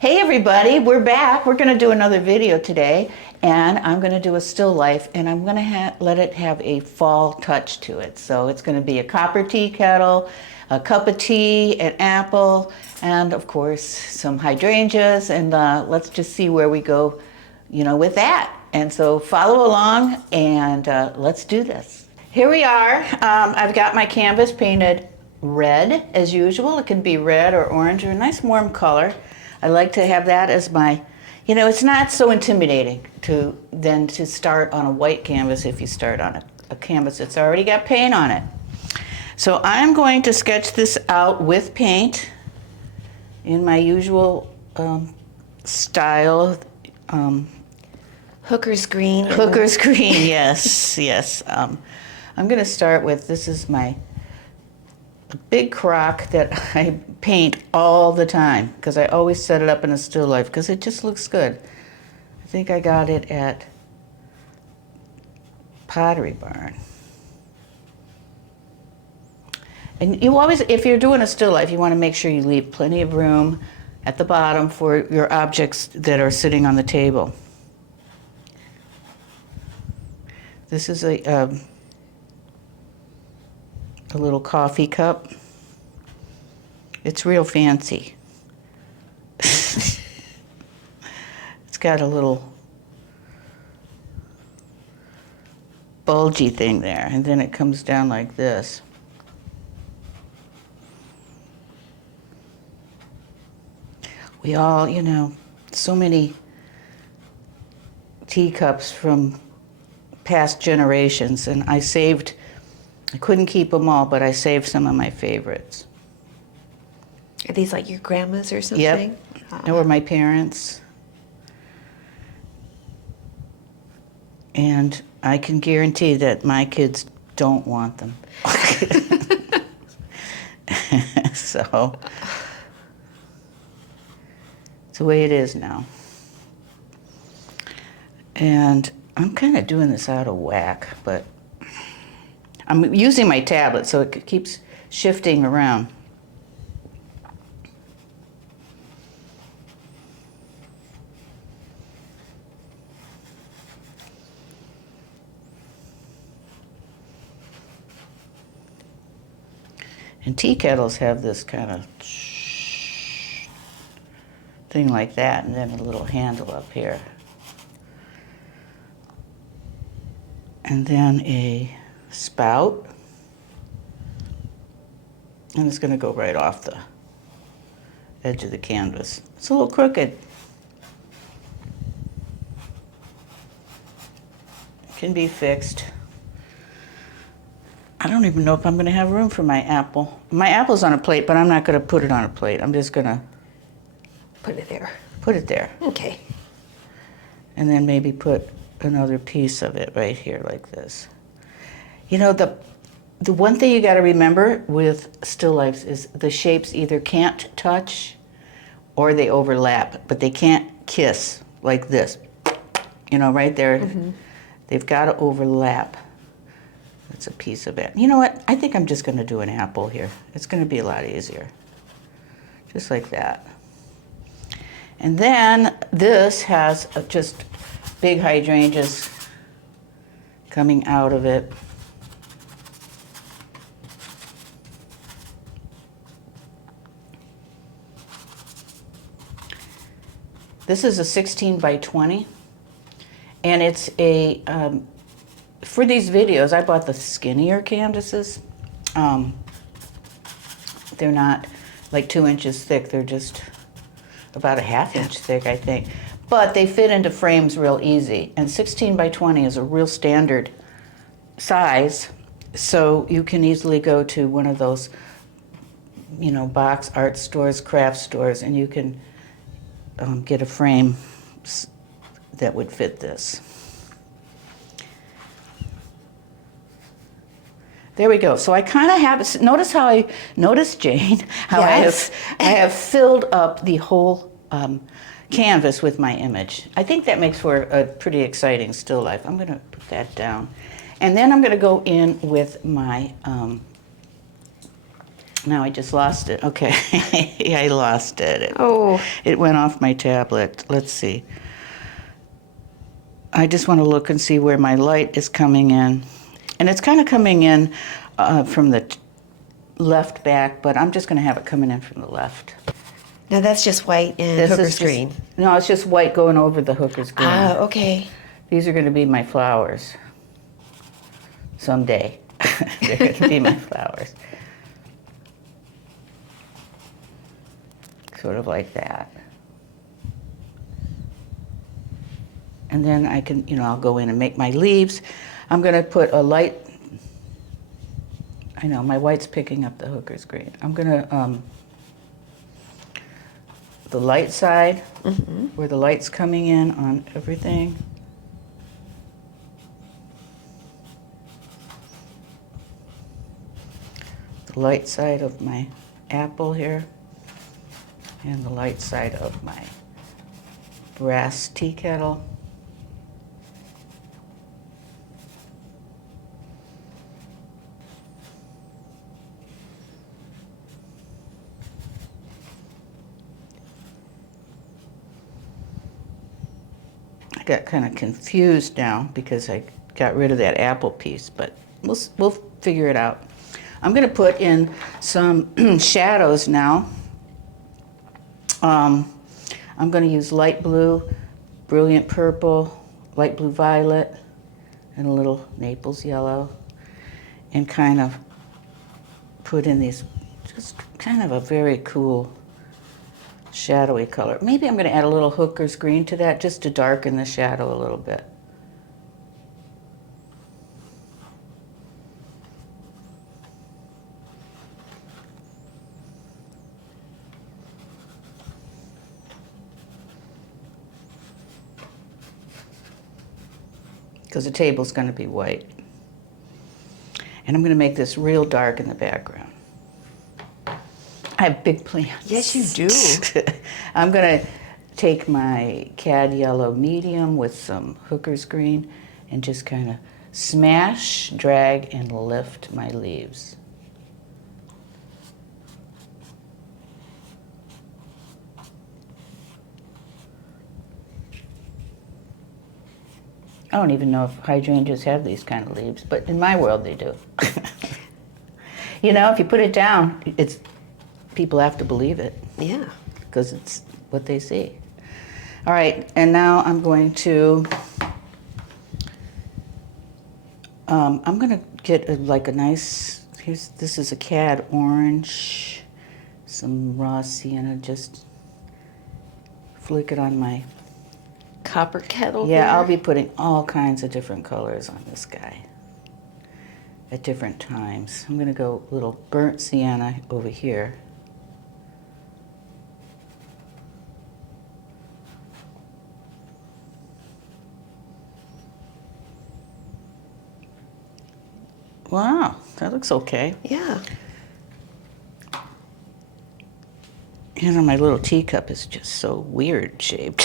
Hey everybody, we're back. We're going to do another video today, and I'm going to do a still life, and I'm going to let it have a fall touch to it. So it's going to be a copper tea kettle, a cup of tea, an apple, and of course some hydrangeas, and let's just see where we go, with that. And so follow along, and let's do this. Here we are. I've got my canvas painted red as usual. It can be red or orange or a nice warm color. I like to have that as my, it's not so intimidating to start on a white canvas if you start on a canvas that's already got paint on it. So I'm going to sketch this out with paint in my usual style. Hooker's green. Hooker's green, yes, yes. I'm going to start with, this is my big crock that I paint all the time because I always set it up in a still life because it just looks good. I think I got it at Pottery Barn. And you always, if you're doing a still life, you want to make sure you leave plenty of room at the bottom for your objects that are sitting on the table. This is a little coffee cup. It's real fancy. It's got a little bulgy thing there, and then it comes down like this. We all, so many teacups from past generations, and I couldn't keep them all, but I saved some of my favorites. Are these like your grandma's or something? Yep, they were my parents. And I can guarantee that my kids don't want them. So, it's the way it is now. And I'm kind of doing this out of whack, but I'm using my tablet so it keeps shifting around. And tea kettles have this kind of thing like that, and then a little handle up here. And then a spout. And it's going to go right off the edge of the canvas. It's a little crooked. It can be fixed. I don't even know if I'm going to have room for my apple. My apple's on a plate, but I'm not going to put it on a plate. I'm just going to put it there. Put it there. Okay. And then maybe put another piece of it right here like this. The one thing you got to remember with still lifes is the shapes either can't touch or they overlap, but they can't kiss like this. Right there. Mm-hmm. They've got to overlap. That's a piece of it. You know what? I think I'm just going to do an apple here. It's going to be a lot easier. Just like that. And then this has just big hydrangeas coming out of it. This is a 16 by 20, and it's a, for these videos, I bought the skinnier canvases. They're not like 2 inches thick, they're just about a ½ inch thick, I think. But they fit into frames real easy, and 16 by 20 is a real standard size, so you can easily go to one of those, box art stores, craft stores, and you can get a frame that would fit this. There we go. So I kind of have, notice Jane, how yes. I have filled up the whole canvas with my image. I think that makes for a pretty exciting still life. I'm going to put that down. And then I'm going to go in with my Now I just lost it. Okay, yeah, I lost it. Oh, It went off my tablet. Let's see. I just want to look and see where my light is coming in. And it's kind of coming in from the left back, but I'm just going to have it coming in from the left. now that's just white and This hooker's is just, green. no, it's just white going over the hooker's green. Ah, okay. These are going to be my flowers. Someday. They're going to be my flowers. Sort of like that. And then I can, I'll go in and make my leaves. I'm going to put a light, I know, my white's picking up the hooker's green. I'm going to, the light side, where the light's coming in on everything. The light side of my apple here. And the light side of my brass tea kettle. I got kind of confused now because I got rid of that apple piece, but we'll figure it out. I'm going to put in some shadows now. I'm going to use light blue, brilliant purple, light blue violet, and a little Naples yellow, and kind of put in these, just kind of a very cool shadowy color. Maybe I'm going to add a little hooker's green to that just to darken the shadow a little bit. Because the table's going to be white. And I'm going to make this real dark in the background. I have big plans. Yes, you do. I'm going to take my cad yellow medium with some hooker's green and just kind of smash, drag, and lift my leaves. I don't even know if hydrangeas have these kind of leaves, but in my world they do. If you put it down, people have to believe it. Yeah. Because it's what they see. All right, and now I'm going to, I'm going to get a nice, this is a cad orange, some raw sienna, just flick it on my Copper kettle. Yeah, there. I'll be putting all kinds of different colors on this guy at different times. I'm going to go a little burnt sienna over here. Wow, that looks okay. Yeah. My little teacup is just so weird shaped.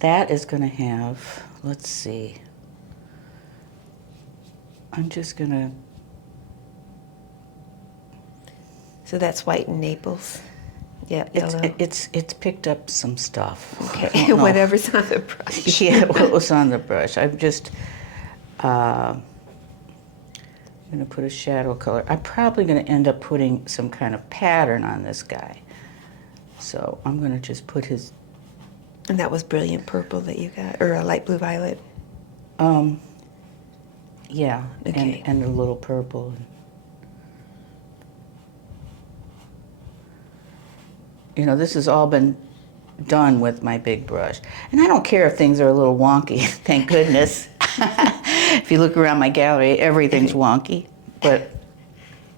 That is going to have, let's see, I'm just going to, So that's white and Naples. Yeah, yellow. it's picked up some stuff. I Okay, don't know. whatever's on the brush. Yeah, what was on the brush. I'm just going to put a shadow color. I'm probably going to end up putting some kind of pattern on this guy. So I'm going to just put his... And that was brilliant purple that you got, or a light blue violet. Yeah, Okay. and a little purple. This has all been done with my big brush. And I don't care if things are a little wonky, thank goodness. If you look around my gallery, everything's wonky, but...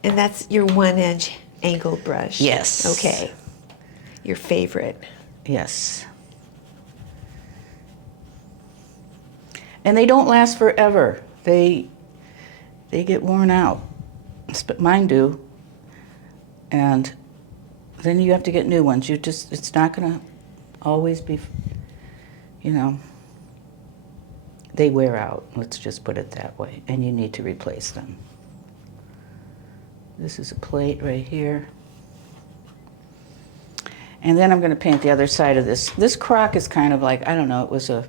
And that's your 1-inch angled brush? Yes. Okay. Your favorite? Yes. And they don't last forever. They get worn out. Mine do. And then you have to get new ones. It's not going to always be, they wear out, let's just put it that way, and you need to replace them. This is a plate right here. And then I'm going to paint the other side of this. This crock is kind of like, I don't know, it was an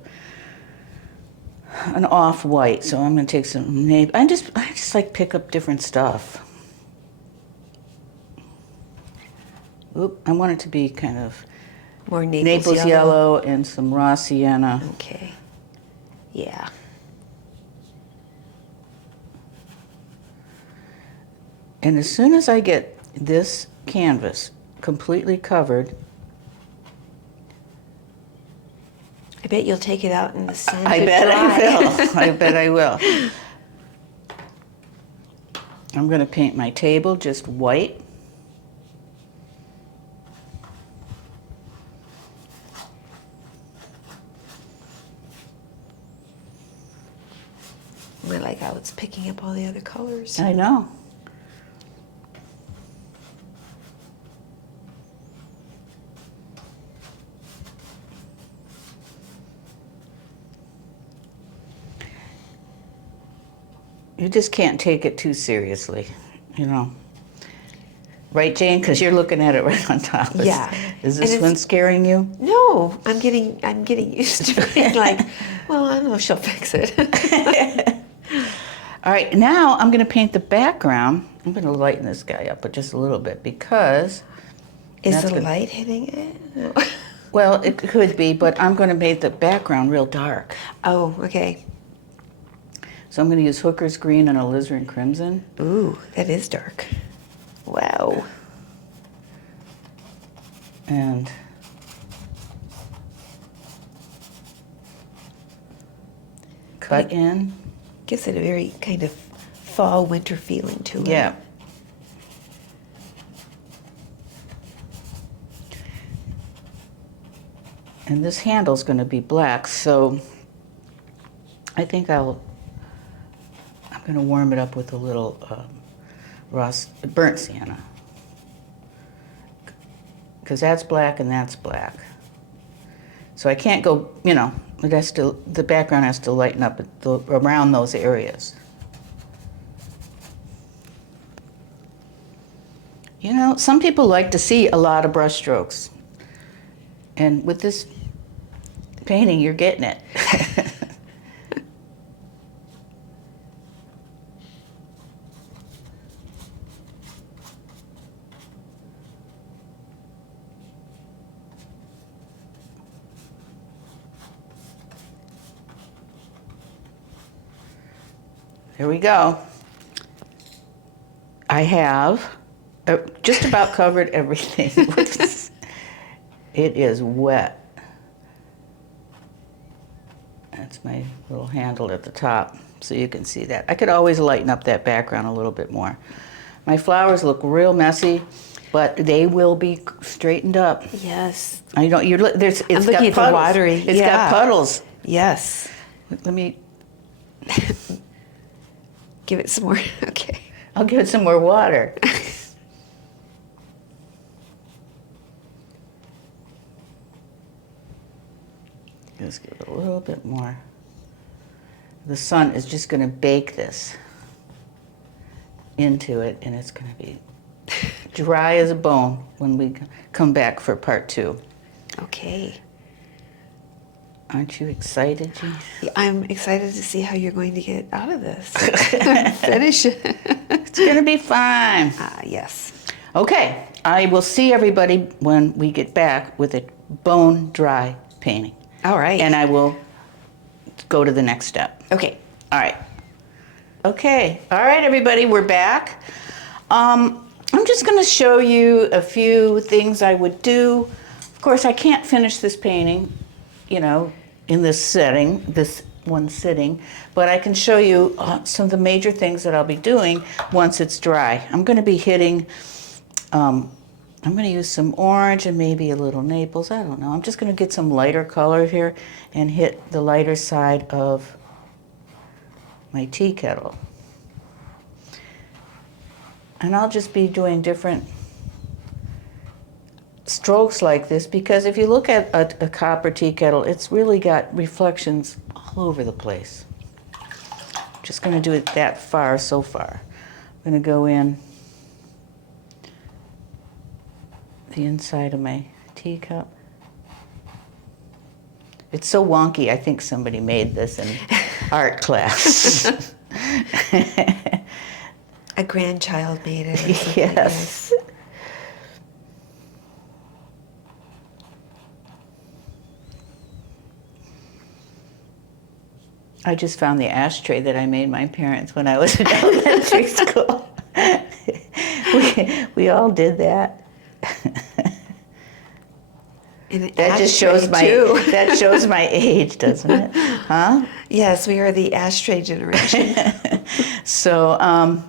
off-white, so I'm going to take some I just like pick up different stuff. Oop, I want it to be kind of more Naples yellow and some raw sienna. Okay. Yeah. And as soon as I get this canvas completely covered, I bet you'll take it out in the sun. I bet I will. I bet I will. I'm going to paint my table just white. I like how it's picking up all the other colors. I know. You just can't take it too seriously, you know. Right, Jane? Because you're looking at it right on top. Yeah. Is this one scaring you? No, I'm getting used to being like, well, I don't know if she'll fix it. All right, now I'm going to paint the background. I'm going to lighten this guy up but just a little bit because... Is the light hitting it? No. Well, it could be, but I'm going to make the background real dark. Oh, okay. So I'm going to use Hooker's Green and Alizarin Crimson. Ooh, that is dark. Wow. And cut in. Gives it a very kind of fall, winter feeling to it. Yeah. And this handle's going to be black, so I think I'm going to warm it up with a little burnt sienna. Because that's black and that's black. So I can't go, you know, the background has to lighten up around those areas. You know, some people like to see a lot of brush strokes. And with this painting, you're getting it. Here we go. I have just about covered everything. It is wet. That's my little handle at the top, so you can see that. I could always lighten up that background a little bit more. My flowers look real messy, but they will be straightened up. Yes. I know you're. It's I'm looking got at puddles. the watery. It's got puddles. Yes. Let me give it some more. Okay. I'll give it some more water. Just give it a little bit more. The sun is just going to bake this into it, and it's going to be dry as a bone when we come back for part 2. Okay. Aren't you excited, Jean? I'm excited to see how you're going to get out of this. Finish it. It's going to be fine. Yes. Okay, I will see everybody when we get back with a bone dry painting. All right. And I will go to the next step. Okay. All right. Okay. All right, everybody, we're back. I'm just going to show you a few things I would do. Of course, I can't finish this painting, you know, in this setting, this one sitting, but I can show you some of the major things that I'll be doing once it's dry. I'm going to be hitting, I'm going to use some orange and maybe a little Naples. I don't know. I'm just going to get some lighter color here and hit the lighter side of my tea kettle. And I'll just be doing different strokes like this because if you look at a copper tea kettle, it's really got reflections all over the place. Just going to do it that far so far. I'm going to go in the inside of my teacup. It's so wonky, I think somebody made this in art class. A grandchild made it. Or something, Yes. I just found the ashtray that I made my parents when I was in elementary school. We all did that. That just shows my age, doesn't it? Huh? Yes, we are the ashtray generation. So I'm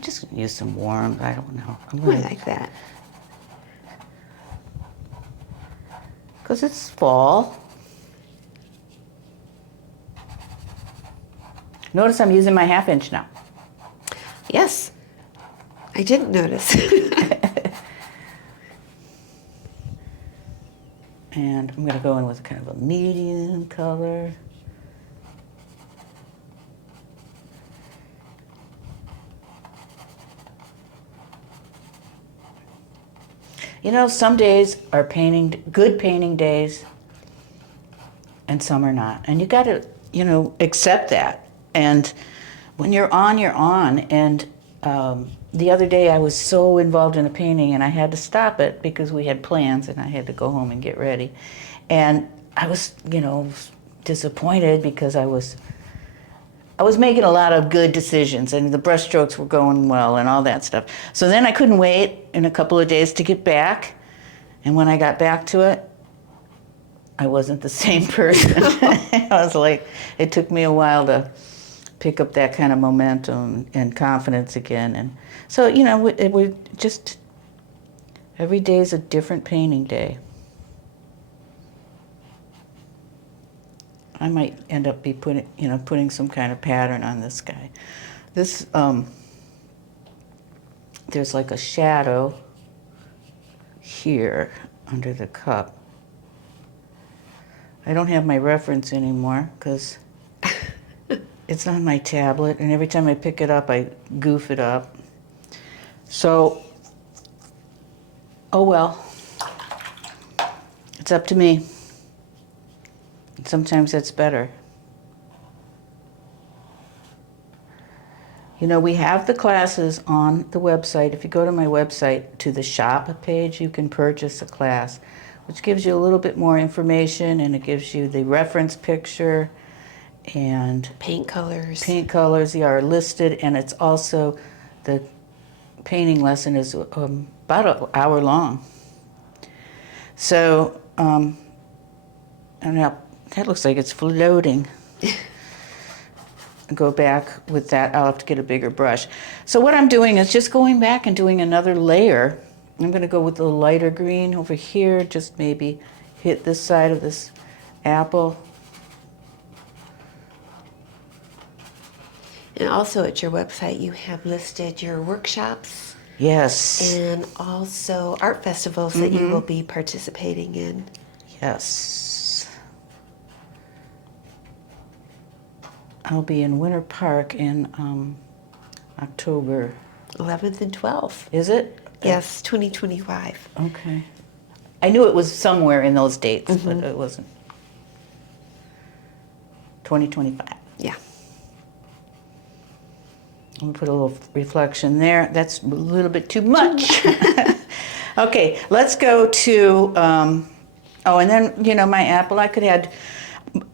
just going to use some warm, I don't know. I like that. Because it's fall. Notice I'm using my 1/2 inch now. Yes, I didn't notice. And I'm going to go in with kind of a medium color. You know, some days are good painting days, and some are not. And you got to, accept that. And when you're on, you're on. And the other day I was so involved in a painting and I had to stop it because we had plans and I had to go home and get ready. And I was, disappointed because I was making a lot of good decisions and the brush strokes were going well and all that stuff. So then I couldn't wait in a couple of days to get back. And when I got back to it, I wasn't the same person. I was like, it took me a while to pick up that kind of momentum and confidence again. And so, we just, every day is a different painting day. I might end up putting some kind of pattern on this guy. This, there's like a shadow here under the cup. I don't have my reference anymore because it's on my tablet, and every time I pick it up, I goof it up. So, oh well, it's up to me. Sometimes that's better. We have the classes on the website. If you go to my website, to the shop page, you can purchase a class, which gives you a little bit more information, and it gives you the reference picture and Paint colors. Paint colors are listed, and it's also, the painting lesson is about an hour long. So, I don't know. That looks like it's floating. Go back with that. I'll have to get a bigger brush. So what I'm doing is just going back and doing another layer. I'm going to go with the lighter green over here, just maybe hit this side of this apple. And also at your website, you have listed your workshops. Yes. And also art festivals that you will be participating in. Yes. I'll be in Winter Park in October. 11th and 12th. Is it? Yes, 2025. Okay. I knew it was somewhere in those dates, but it wasn't. 2025. Yeah. I'm going to put a little reflection there. That's a little bit too much. Okay, let's go to, and then, my apple, I could add,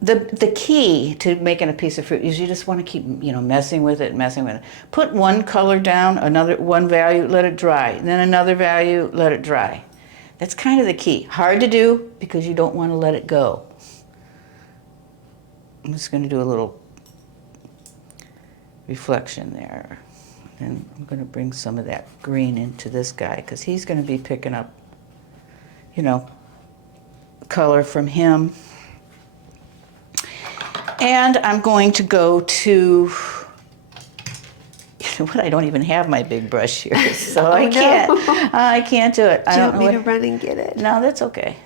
the key to making a piece of fruit is you just want to keep, messing with it. Put one color down, one value, let it dry. And then another value, let it dry. That's kind of the key. Hard to do because you don't want to let it go. I'm just going to do a little reflection there. And I'm going to bring some of that green into this guy because he's going to be picking up, color from him. And I'm going to go to I don't even have my big brush here, so Oh, I can't. no. I can't do it. Do I you don't want know me what. to run and get it? No, that's okay.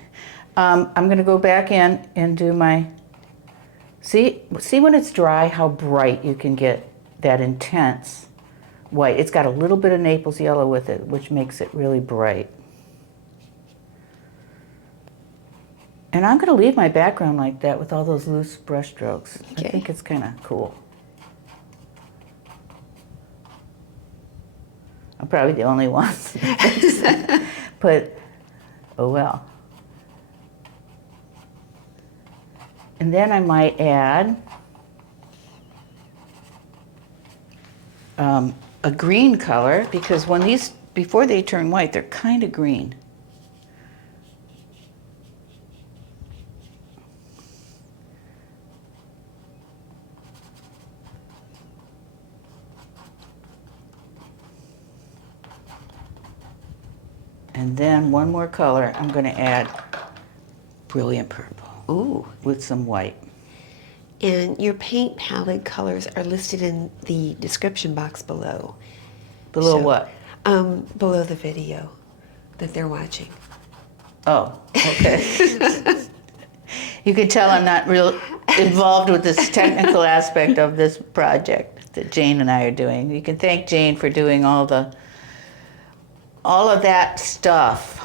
I'm going to go back in and do my. See when it's dry, how bright you can get that intense white. It's got a little bit of Naples yellow with it, which makes it really bright. And I'm going to leave my background like that with all those loose brush strokes. Okay. I think it's kind of cool. I'm probably the only one. But, oh well. And then I might add a green color, because when these, before they turn white, they're kind of green. And then one more color, I'm going to add brilliant purple. Ooh. With some white. And your paint palette colors are listed in the description box below. Below So, what? Below the video that they're watching. Oh, okay. You can tell I'm not real involved with this technical aspect of this project that Jane and I are doing. You can thank Jane for doing all of that stuff.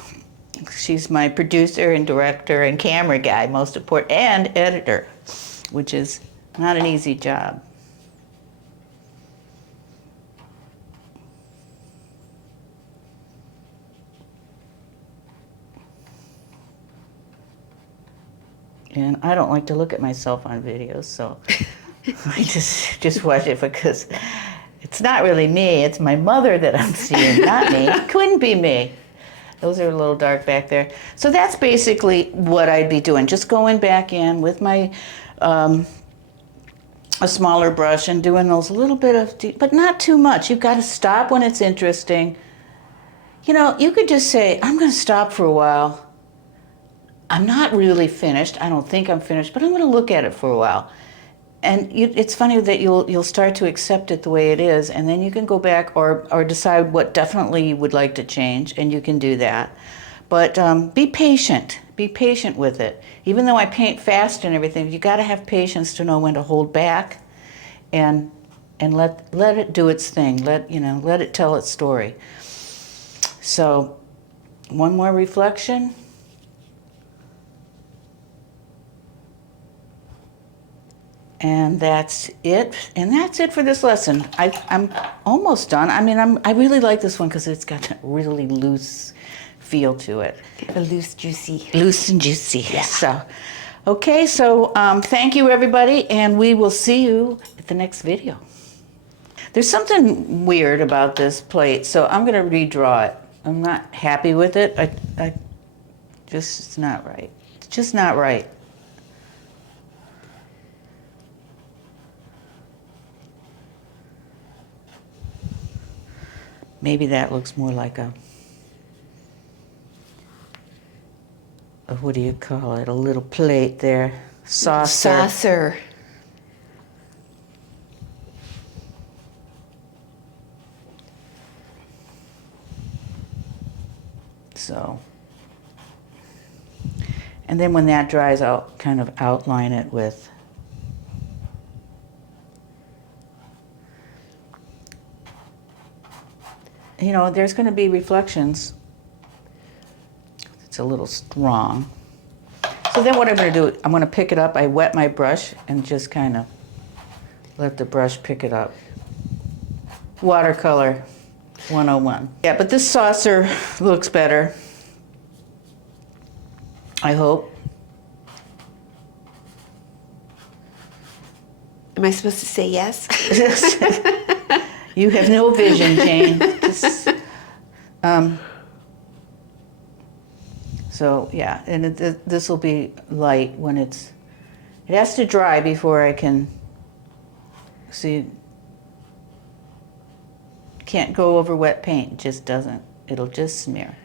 She's my producer and director and camera guy, most important, and editor, which is not an easy job. And I don't like to look at myself on videos, so I just watch it because it's not really me. It's my mother that I'm seeing, not me. It couldn't be me. Those are a little dark back there. So that's basically what I'd be doing. Just going back in with my a smaller brush and doing those little bit of, but not too much. You've got to stop when it's interesting. You know, you could just say, I'm going to stop for a while. I'm not really finished. I don't think I'm finished, but I'm going to look at it for a while. And it's funny that you'll start to accept it the way it is, and then you can go back or decide what definitely you would like to change, and you can do that. But be patient. Be patient with it. Even though I paint fast and everything, you got to have patience to know when to hold back, and let it do its thing. Let it tell its story. So, one more reflection. And that's it. And that's it for this lesson. I'm almost done. I mean, I really like this one because it's got a really loose feel to it. A loose, juicy. Loose and juicy. Yeah. So, okay. So thank you, everybody, and we will see you at the next video. There's something weird about this plate, so I'm going to redraw it. I'm not happy with it. It's not right. It's just not right. Maybe that looks more like a what do you call it? A little plate there. Saucer. Saucer. So, and then when that dries, I'll kind of outline it with there's going to be reflections. It's a little strong. So then what I'm going to do, I'm going to pick it up. I wet my brush and just kind of let the brush pick it up. Watercolor 101. Yeah, but this saucer looks better. I hope. Am I supposed to say yes? You have no vision, Jane. Just, so yeah, and this will be light when it has to dry before I can see. Can't go over wet paint. It just doesn't. It'll just smear.